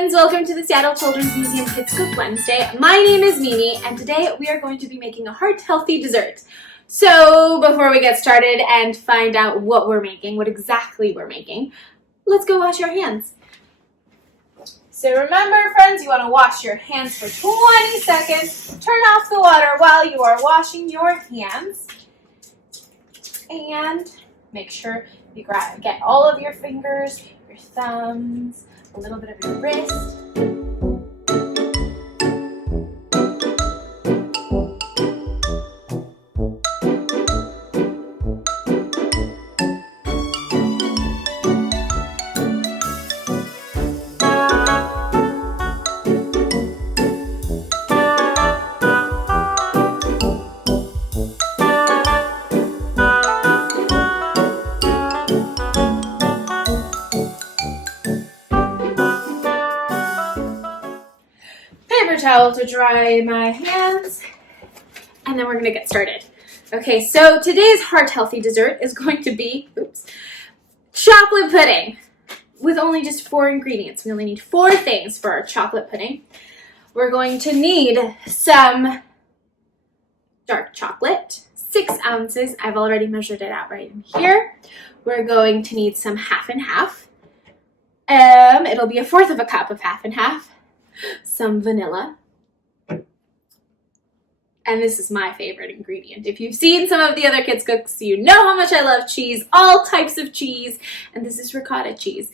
friends, welcome to the Seattle Children's Museum Kids Cook Wednesday. My name is Mimi, and today we are going to be making a heart-healthy dessert. So before we get started and find out what we're making, what exactly we're making, let's go wash our hands. So remember, friends, you want to wash your hands for 20 seconds. Turn off the water while you are washing your hands. And make sure you get all of your fingers, your thumbs, a little bit of your wrist. Paper towel to dry my hands, and then we're going to get started. Okay, so today's heart-healthy dessert is going to be, chocolate pudding with only just 4 ingredients. We only need 4 things for our chocolate pudding. We're going to need some dark chocolate, 6 ounces. I've already measured it out right in here. We're going to need some half and half. It'll be 1/4 of a cup of half and half. Some vanilla, and this is my favorite ingredient. If you've seen some of the other kids' cooks, you know how much I love cheese, all types of cheese, and this is ricotta cheese,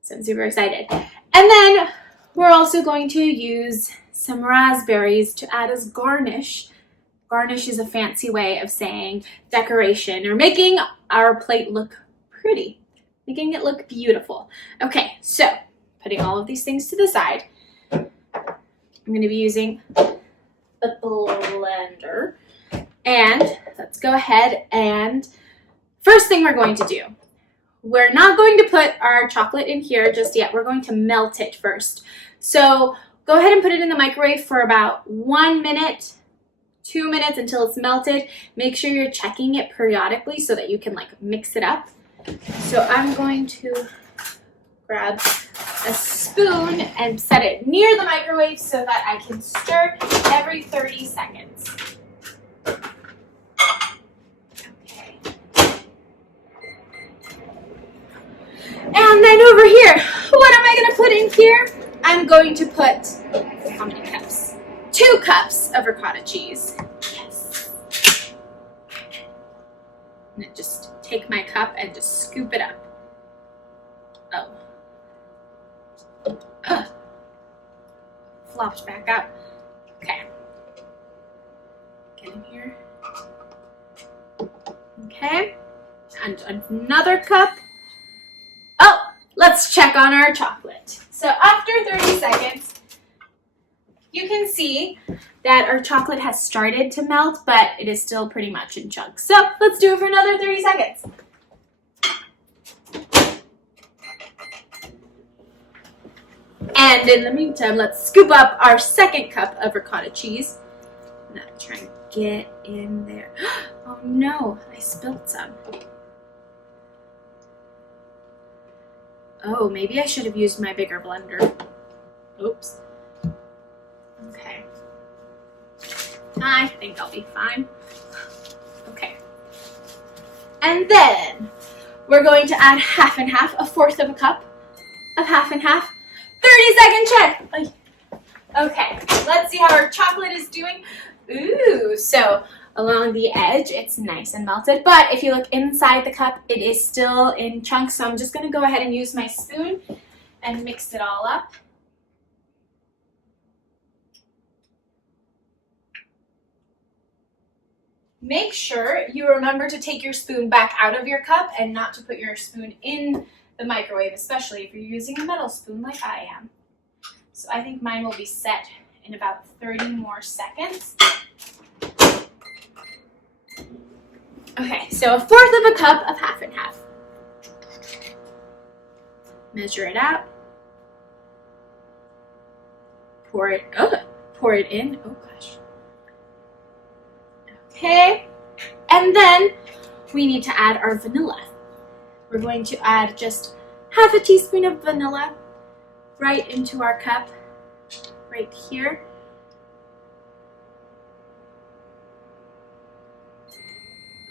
so I'm super excited. And then we're also going to use some raspberries to add as garnish. Garnish is a fancy way of saying decoration or making our plate look pretty, making it look beautiful. Okay, so putting all of these things to the side, I'm going to be using the blender, and let's go ahead and first thing we're going to do, we're not going to put our chocolate in here just yet. We're going to melt it first. So go ahead and put it in the microwave for about 1 minute, 2 minutes until it's melted. Make sure you're checking it periodically so that you can mix it up. So I'm going to grab a spoon and set it near the microwave so that I can stir every 30 seconds. Okay. And then over here, what am I going to put in here? I'm going to put, how many cups? 2 cups of ricotta cheese. Yes. And then just take my cup and just scoop it up. Oh. Flopped back out. Okay. Get in here. Okay. And another cup. Oh, let's check on our chocolate. So after 30 seconds, you can see that our chocolate has started to melt, but it is still pretty much in chunks. So let's do it for another 30 seconds. And in the meantime, let's scoop up our 2nd cup of ricotta cheese. I'm gonna try and get in there. Oh no, I spilled some. Oh, maybe I should have used my bigger blender. Oops. Okay. I think I'll be fine. Okay. And then we're going to add half and half, 1/4 of a cup of half and half. 30-second check. Okay, let's see how our chocolate is doing. Ooh, so along the edge, it's nice and melted. But if you look inside the cup, it is still in chunks. So I'm just going to go ahead and use my spoon and mix it all up. Make sure you remember to take your spoon back out of your cup and not to put your spoon in the microwave, especially if you're using a metal spoon like I am. So I think mine will be set in about 30 more seconds. Okay, so 1/4 of a cup of half and half. Measure it out. Pour it in. Oh gosh. Okay, and then we need to add our vanilla. We're going to add just 1/2 teaspoon of vanilla. right into our cup, right here.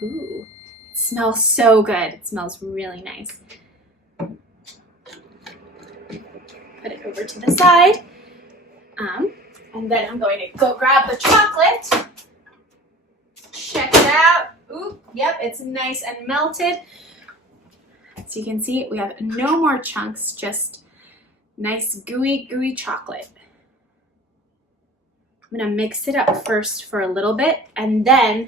Ooh, it smells so good. It smells really nice. Put it over to the side. And then I'm going to go grab the chocolate. Check it out. Ooh, yep, it's nice and melted. So you can see we have no more chunks, just nice gooey chocolate. I'm gonna mix it up first for a little bit and then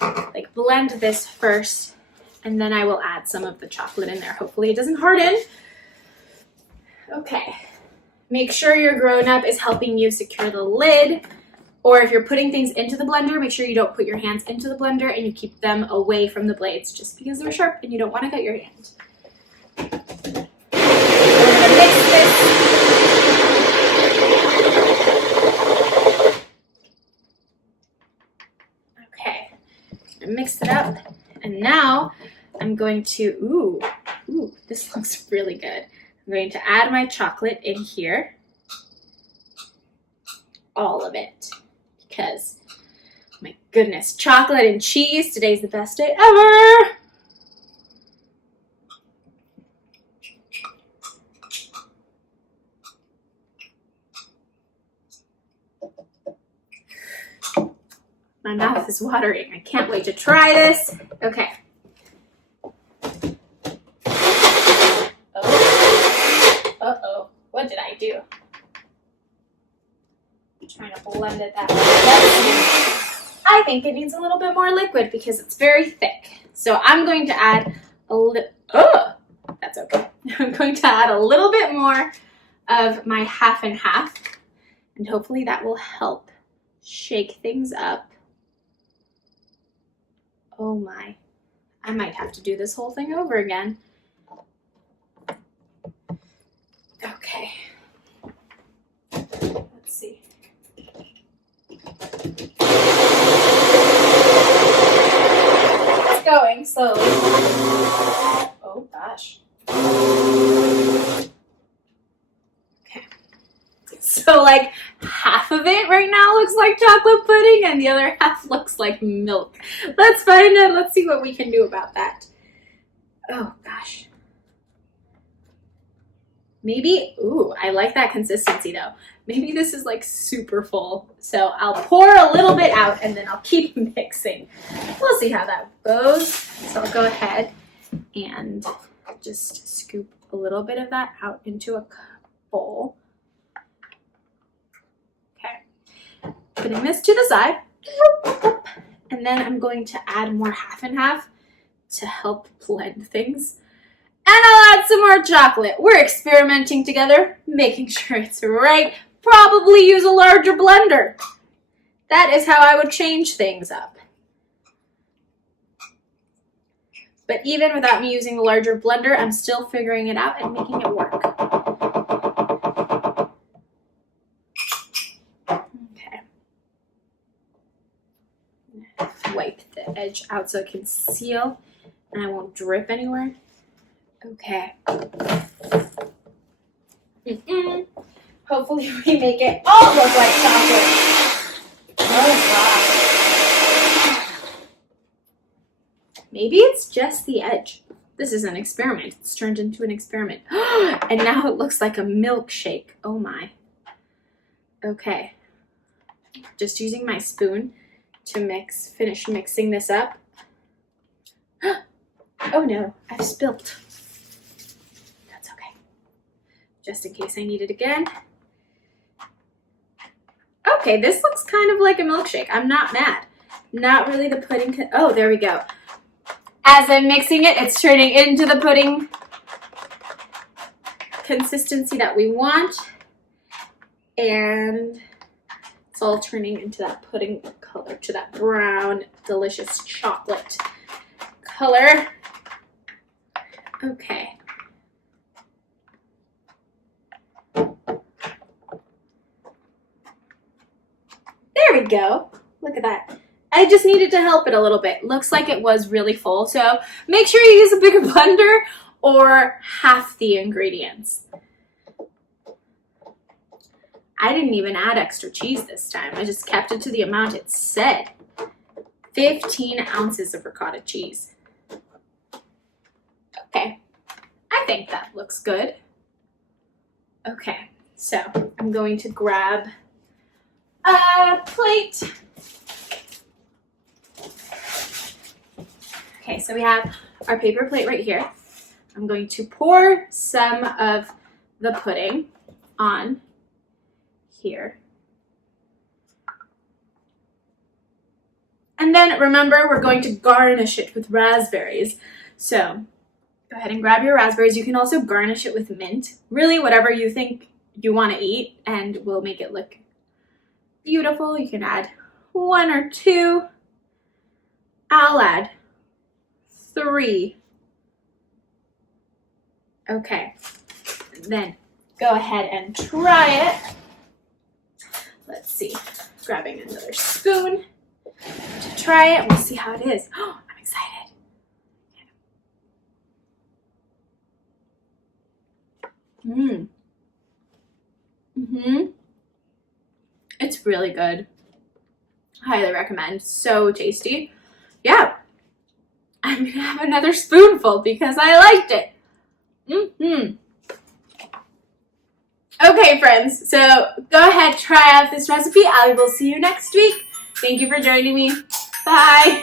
like blend this first, and then I will add some of the chocolate in there. Hopefully it doesn't harden. Okay, make sure your grown-up is helping you secure the lid, or if you're putting things into the blender, make sure you don't put your hands into the blender and you keep them away from the blades just because they're sharp and you don't want to cut your hand. We're gonna mix this. Okay, I'm gonna mix it up, and now I'm going to, ooh, this looks really good. I'm going to add my chocolate in here, all of it, because my goodness, chocolate and cheese, today's the best day ever. My mouth is watering. I can't wait to try this. Okay. Uh-oh. What did I do? I'm trying to blend it that way. I think it needs a little bit more liquid because it's very thick. So I'm going to add a little, that's okay. I'm going to add a little bit more of my half and half, and hopefully that will help shake things up. Oh my, I might have to do this whole thing over again. Okay, let's see. It's going slowly. Oh gosh. Okay, so like half of it right now looks like chocolate pudding and the other half looks like milk. Let's find out. Let's see what we can do about that. Oh gosh. Maybe, ooh, I like that consistency though. Maybe this is like super full. So I'll pour a little bit out and then I'll keep mixing. We'll see how that goes. So I'll go ahead and just scoop a little bit of that out into a bowl. Okay, putting this to the side. And then I'm going to add more half and half to help blend things. And I'll add some more chocolate. We're experimenting together, making sure it's right. Probably use a larger blender. That is how I would change things up. But even without me using the larger blender, I'm still figuring it out and making it work. Okay. Wipe the edge out so it can seal and I won't drip anywhere. Okay. Hopefully we make it all look like chocolate. Oh gosh. Maybe it's just the edge. This is an experiment. It's turned into an experiment. And now it looks like a milkshake. Oh my. Okay. Just using my spoon to finish mixing this up. Oh no, I've spilt. Just in case I need it again. Okay, this looks kind of like a milkshake. I'm not mad. Not really the pudding. Oh, there we go. As I'm mixing it, it's turning into the pudding consistency that we want. And it's all turning into that pudding color, to that brown, delicious chocolate color. Okay. There we go. Look at that. I just needed to help it a little bit. Looks like it was really full, so make sure you use a bigger blender or half the ingredients. I didn't even add extra cheese this time. I just kept it to the amount it said. 15 ounces of ricotta cheese. Okay, I think that looks good. Okay, so I'm going to grab a plate. Okay, so we have our paper plate right here. I'm going to pour some of the pudding on here. And then remember, we're going to garnish it with raspberries. So go ahead and grab your raspberries. You can also garnish it with mint. Really, whatever you think you want to eat, and we'll make it look beautiful. You can add 1 or 2. I'll add 3. Okay, then go ahead and try it. Let's see, grabbing another spoon to try it. We'll see how it is. Oh, I'm excited. It's really good. Highly recommend. So tasty. Yeah, I'm gonna have another spoonful because I liked it. Okay, friends, so go ahead, try out this recipe. I will see you next week. Thank you for joining me. Bye.